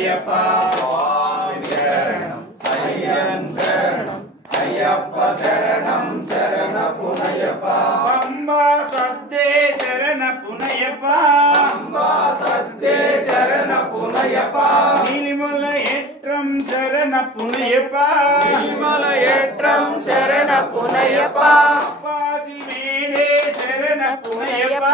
స్వామి శరణం అయ్యన్ శరణం అయ్యప్ప శరణం శరణ పునయ్యప్ప పంబా సద్దే శరణ పునయ్యప్ప పంబా సద్దే శరణ పునయ్యప్ప నీలిమల ఏట్రం శరణ పునయ్యప్ప నీలిమల ఏట్రం శరణ పునయ్యప్ప అప్పాజీ మేడే శరణ పునయ్యప్ప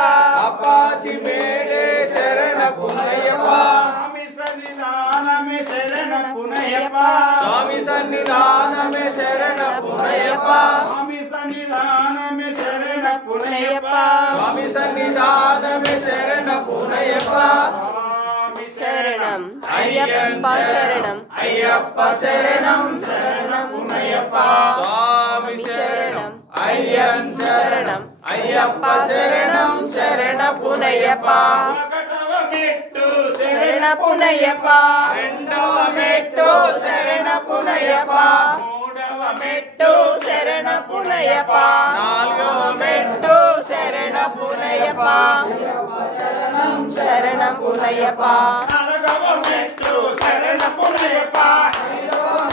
అప్పాజీ మేడే శరణ పునయ్యప్ప స్వామి సన్నిధానమే శరణ పునయ్యప్ప స్వామి సన్నిధానమే శరణ పునయ్యప్ప స్వామి సన్నిధానమే శరణ పునయ్యప్ప స్వామి సన్నిధానమే శరణ పునయ్యప్ప స్వామి శరణం అయ్యప్ప శరణం అయ్యప్ప శరణం శరణం పునయ్యప్ప స్వామి శరణం అయ్యన్ శరణం అయ్యప్ప శరణం శరణ పునయ్యప్ప ఒకటవ మెట్టు శరణ పునయ్యప్ప రెండవ మెట్టు శరణ పునయ్యప్ప మూడవ మెట్టు శరణ పునయ్యప్ప నాలుగవ మెట్టు శరణ పునయ్యప్ప శరణం పునయ్యప్ప నాలుగవ మెట్టు శరణ పునయ్యప్ప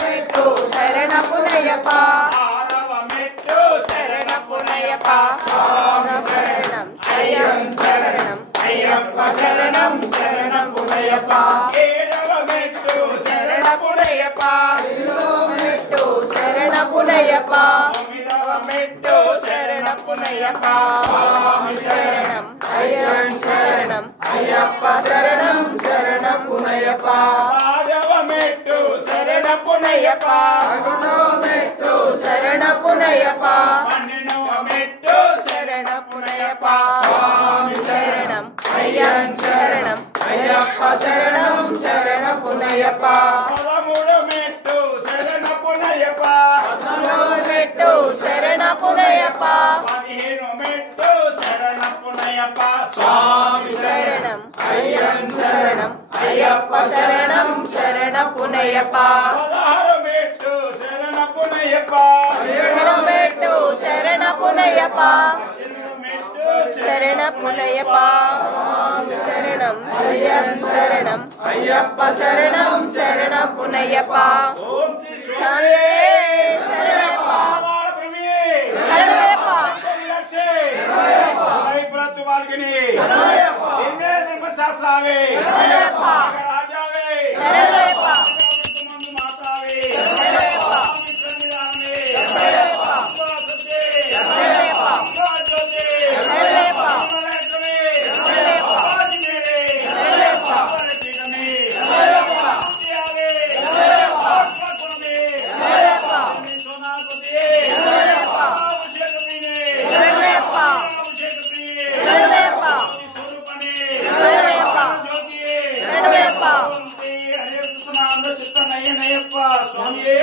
మెట్టు శరణ పునయ్యప్ప ఆరవ మెట్టు శరణ పునయ్యప్ప శరణం అయ్యప్ప శరణం అయ్యప్ప శరణం శరణం పునయ్యప్ప ఏడవ మెట్టు శరణ పునయ్యప్ప మెట్టు శరణ పునయ్యప్ప తొమ్మిదవ మెట్టు శరణ పునయ్యప్ప స్వామి శరణం అయ్యప్ప శరణం అయ్యప్ప శరణం శరణం పునయ్యప్ప పదవ మెట్టు శరణ పునయ్యప్ప మెట్టు శరణ పునయ్యప్ప పన్నెండవ మెట్టు శరణ పునయ్యప్ప స్వామి శరణం అయ్యప్ప శరణం అయ్యప్ప శరణం శరణ పునయ్యప్ప పదమూడవ మెట్టు శరణ పునయ్యప్ప మెట్టు శరణ పునయ్యప్ప 15 మెట్టు శరణ పునయ్యప్ప స్వామి శరణం అయ్యప్ప శరణం అయ్యప్ప శరణం శరణ పునయ్యప్ప 16 మెట్టు శరణ పునయ్యప్ప మెట్టు శరణ పునయ్యప్ప 18 మెట్టు శరణ పునయ్యప్ప స్వామి శరణం అయ్యప్ప శరణం అయ్యప్ప శరణం శరణ పునయ్యప్ప ఓం శ్రీ స్వామి శరణయ్యప్ప పాదాల ప్రభువే శరణయ్యప్ప లక్షే లైఫ్రత్ వాల్గిని ఇందే ధర్మశాస్త్రావే రాజావే శరణయ్యప్ప మందు మాతావే శరణయ్యప్ప సన్నిధానమే శరణయ్యప్ప సత్తే శరణయ్యప్ప రాజోదే శరణయ్యప్ప మలైకమే శరణయ్యప్ప ఆదినేరే శరణయ్యప్ప పరతిగమే శరణయ్యప్ప ఆదియావే శరణయ్యప్ప ఆత్మకుమే శరణయ్యప్ప సోనాపతి శరణయ్యప్ప అభిషేకప్రియే శరణయ్యప్ప అభిషేకప్రియే శరణయ్యప్ప స్వరూపనే శరణయ్యప్ప జ్యోతియే శరణయ్యప్ప హరే కృష్ణ చిత్తనయ్యనయ్యప్ప స్వామియే